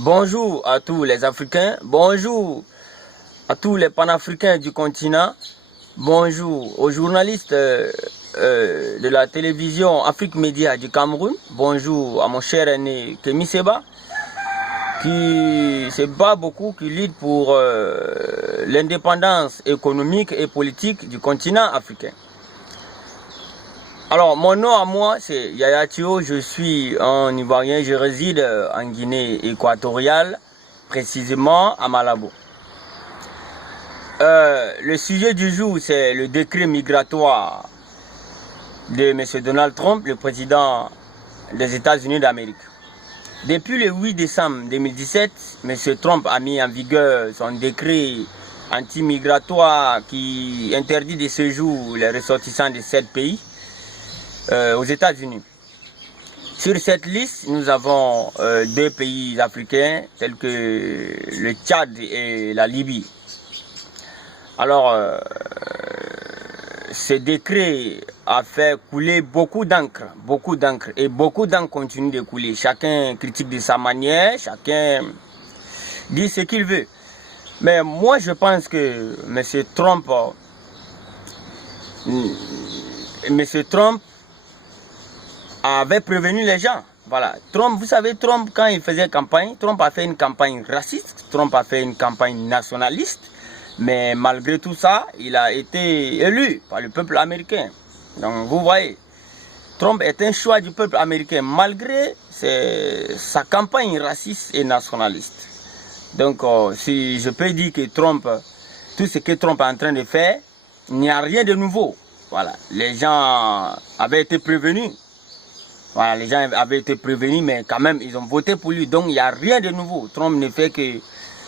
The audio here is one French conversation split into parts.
Bonjour à tous les Africains, bonjour à tous les panafricains du continent, bonjour aux journalistes de la télévision Afrique Média du Cameroun, bonjour à mon cher aîné Kémy Séba, qui se bat beaucoup, qui lutte pour l'indépendance économique et politique du continent africain. Alors, mon nom à moi, c'est Yaya Thio, je suis un Ivoirien, je réside en Guinée équatoriale, précisément à Malabo. Le sujet du jour, c'est le décret migratoire de M. Donald Trump, le président des États-Unis d'Amérique. Depuis le 8 décembre 2017, M. Trump a mis en vigueur son décret anti-migratoire qui interdit de séjour les ressortissants de 7 pays. Aux États-Unis. Sur cette liste, nous avons 2 pays africains tels que le Tchad et la Libye. Alors, ce décret a fait couler beaucoup d'encre et beaucoup d'encre continue de couler. Chacun critique de sa manière, chacun dit ce qu'il veut. Mais moi, je pense que M. Trump avait prévenu les gens. Voilà. Trump, vous savez, Trump, quand il faisait campagne, Trump a fait une campagne raciste, Trump a fait une campagne nationaliste, mais malgré tout ça, il a été élu par le peuple américain. Donc, vous voyez, Trump est un choix du peuple américain, malgré sa campagne raciste et nationaliste. Donc, si je peux dire que Trump, tout ce que Trump est en train de faire, il n'y a rien de nouveau. Voilà. Les gens avaient été prévenus. Voilà, les gens avaient été prévenus, mais quand même, ils ont voté pour lui. Donc, il n'y a rien de nouveau. Trump ne fait que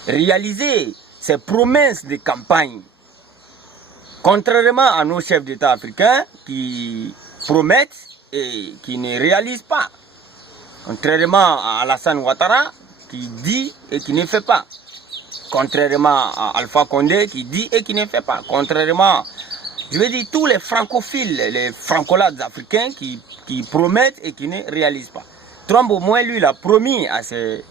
réaliser ses promesses de campagne. Contrairement à nos chefs d'État africains qui promettent et qui ne réalisent pas. Contrairement à Alassane Ouattara qui dit et qui ne fait pas. Contrairement à Alpha Condé qui dit et qui ne fait pas. Contrairement, je veux dire, tous les francophiles, les francolades africains qui promettent et qui ne réalisent pas. Trump, au moins, lui, il a promis à ses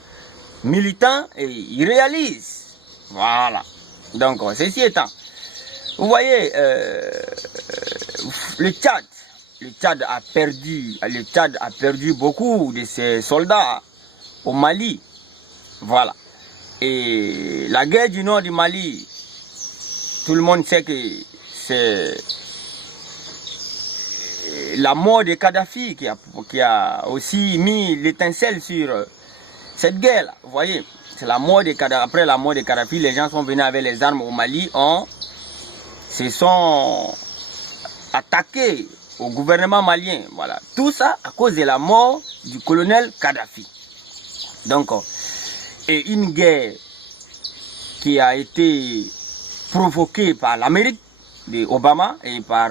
militants et il réalise. Voilà. Donc, ceci étant, vous voyez, le Tchad a perdu beaucoup de ses soldats au Mali. Voilà. Et la guerre du nord du Mali, tout le monde sait que c'est la mort de Kadhafi qui a aussi mis l'étincelle sur cette guerre-là. Vous voyez, c'est la mort de Kadhafi. Après la mort de Kadhafi, les gens sont venus avec les armes au Mali, se sont attaqués au gouvernement malien. Voilà. Tout ça à cause de la mort du colonel Kadhafi. Donc, et une guerre qui a été provoquée par l'Amérique de Obama et par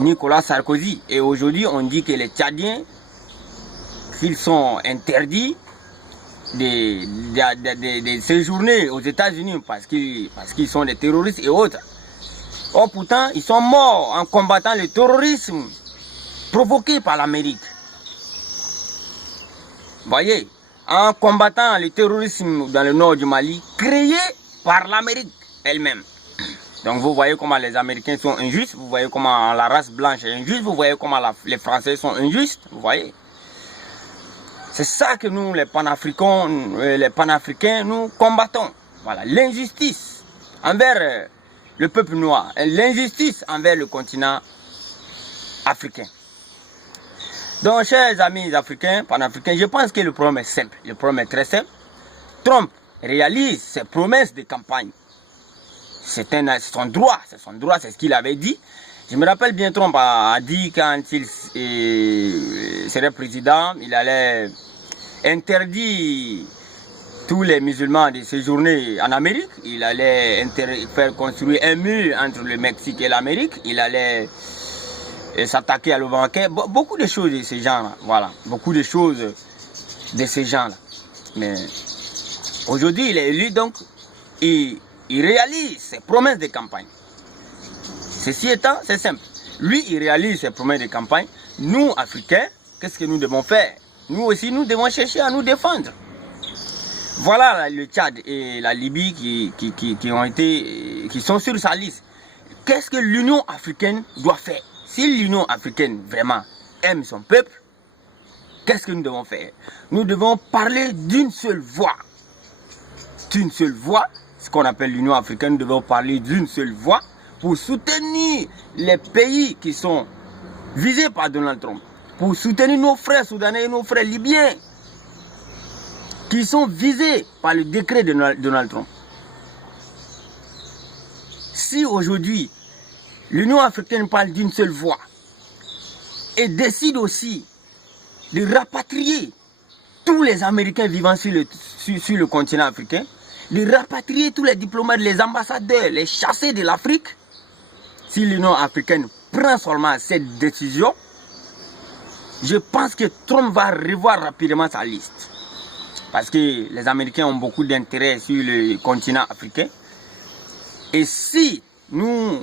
Nicolas Sarkozy. Et aujourd'hui, on dit que les Tchadiens, qu'ils sont interdits de séjourner aux États-Unis parce qu'ils sont des terroristes et autres. Or, pourtant, ils sont morts en combattant le terrorisme provoqué par l'Amérique. Voyez, en combattant le terrorisme dans le nord du Mali, créé par l'Amérique elle-même. Donc vous voyez comment les Américains sont injustes, vous voyez comment la race blanche est injuste, vous voyez comment les Français sont injustes, vous voyez. C'est ça que nous, les panafricains, nous combattons. Voilà, l'injustice envers le peuple noir, l'injustice envers le continent africain. Donc, chers amis africains, panafricains, je pense que le problème est simple. Le problème est très simple. Trump réalise ses promesses de campagne. C'est son droit, c'est ce qu'il avait dit. Je me rappelle bien, Trump a dit quand il serait président, il allait interdire tous les musulmans de séjourner en Amérique. Il allait faire construire un mur entre le Mexique et l'Amérique. Il allait s'attaquer à l'Obamacare. Beaucoup de choses de ces gens-là. Voilà, beaucoup de choses de ces gens-là. Mais aujourd'hui, il est élu, donc il réalise ses promesses de campagne. Ceci étant, c'est simple. Lui, il réalise ses promesses de campagne. Nous, Africains, qu'est-ce que nous devons faire? Nous aussi, nous devons chercher à nous défendre. Voilà le Tchad et la Libye qui sont sur sa liste. Qu'est-ce que l'Union africaine doit faire? Si l'Union africaine vraiment aime son peuple, qu'est-ce que nous devons faire? Nous devons parler d'une seule voix. D'une seule voix, ce qu'on appelle l'Union africaine, nous devons parler d'une seule voix pour soutenir les pays qui sont visés par Donald Trump, pour soutenir nos frères soudanais et nos frères libyens qui sont visés par le décret de Donald Trump. Si aujourd'hui, l'Union africaine parle d'une seule voix et décide aussi de rapatrier tous les Américains vivant sur le continent africain, de rapatrier tous les diplomates, les ambassadeurs, les chassés de l'Afrique, si l'Union africaine prend seulement cette décision, je pense que Trump va revoir rapidement sa liste. Parce que les Américains ont beaucoup d'intérêt sur le continent africain. Et si nous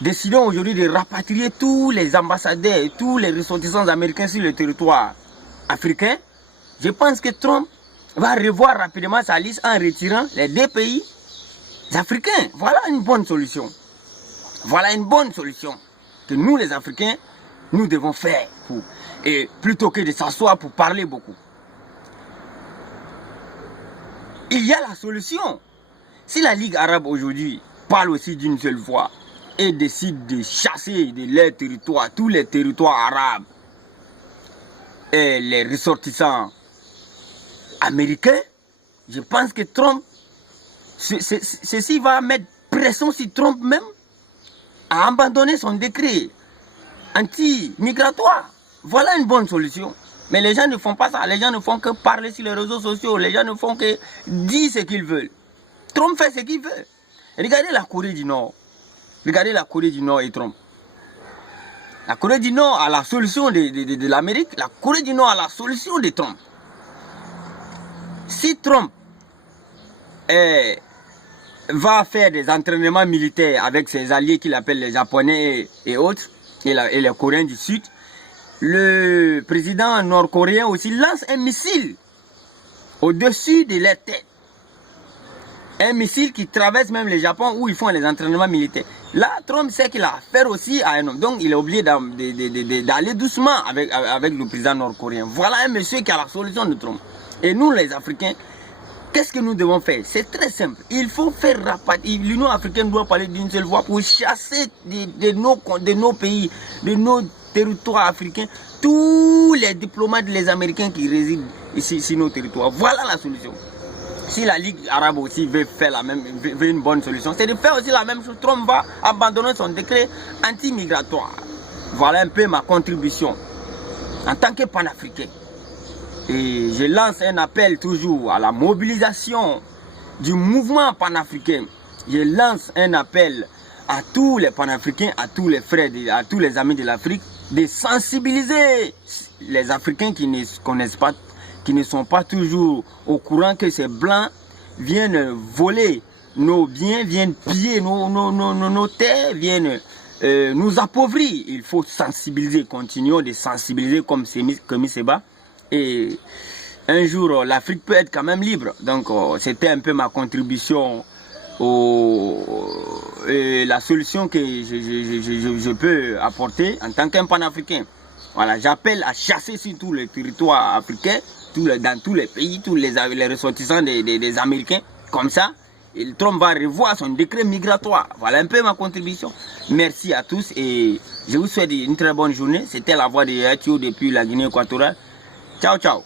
décidons aujourd'hui de rapatrier tous les ambassadeurs et tous les ressortissants américains sur le territoire africain, je pense que Trump va revoir rapidement sa liste en retirant les 2 pays africains. Voilà une bonne solution. Voilà une bonne solution que nous les Africains, nous devons faire. Et plutôt que de s'asseoir pour parler beaucoup. Il y a la solution. Si la Ligue arabe aujourd'hui parle aussi d'une seule voix et décide de chasser de leur territoire, tous les territoires arabes et les ressortissants américains, je pense que Trump, ceci va mettre pression sur Trump même à abandonner son décret anti-migratoire. Voilà une bonne solution. Mais les gens ne font pas ça. Les gens ne font que parler sur les réseaux sociaux. Les gens ne font que dire ce qu'ils veulent. Trump fait ce qu'il veut. Regardez la Corée du Nord. Regardez la Corée du Nord et Trump. La Corée du Nord a la solution de l'Amérique. La Corée du Nord a la solution de Trump. Si Trump va faire des entraînements militaires avec ses alliés qu'il appelle les Japonais et autres, et les Coréens du Sud, le président nord-coréen aussi lance un missile au-dessus de leur tête. Un missile qui traverse même le Japon où ils font les entraînements militaires. Là, Trump sait qu'il a affaire aussi à un homme. Donc, il est obligé d'aller doucement avec le président nord-coréen. Voilà un monsieur qui a la solution de Trump. Et nous, les Africains, qu'est-ce que nous devons faire? C'est très simple. Il faut faire rapatrier. L'Union africaine doit parler d'une seule voix pour chasser de nos pays, de nos territoires africains, tous les diplomates, les Américains qui résident ici sur nos territoires. Voilà la solution. Si la Ligue arabe aussi veut faire veut une bonne solution, c'est de faire aussi la même chose. Trump va abandonner son décret anti-migratoire. Voilà un peu ma contribution en tant que panafricain. Et je lance un appel toujours à la mobilisation du mouvement panafricain. Je lance un appel à tous les panafricains, à tous les frères, à tous les amis de l'Afrique, de sensibiliser les Africains qui ne connaissent pas, qui ne sont pas toujours au courant que ces blancs viennent voler nos biens, viennent piller nos terres, viennent nous appauvrir. Il faut sensibiliser, continuons de sensibiliser comme Seba. Et un jour, l'Afrique peut être quand même libre. Donc, c'était un peu ma contribution la solution que je peux apporter en tant qu'un panafricain. Voilà, j'appelle à chasser sur tous les territoires africains, dans tous les pays, tous les ressortissants des Américains. Comme ça, Trump va revoir son décret migratoire. Voilà un peu ma contribution. Merci à tous et je vous souhaite une très bonne journée. C'était la voix de Yatio depuis la Guinée équatoriale. Ciao, ciao.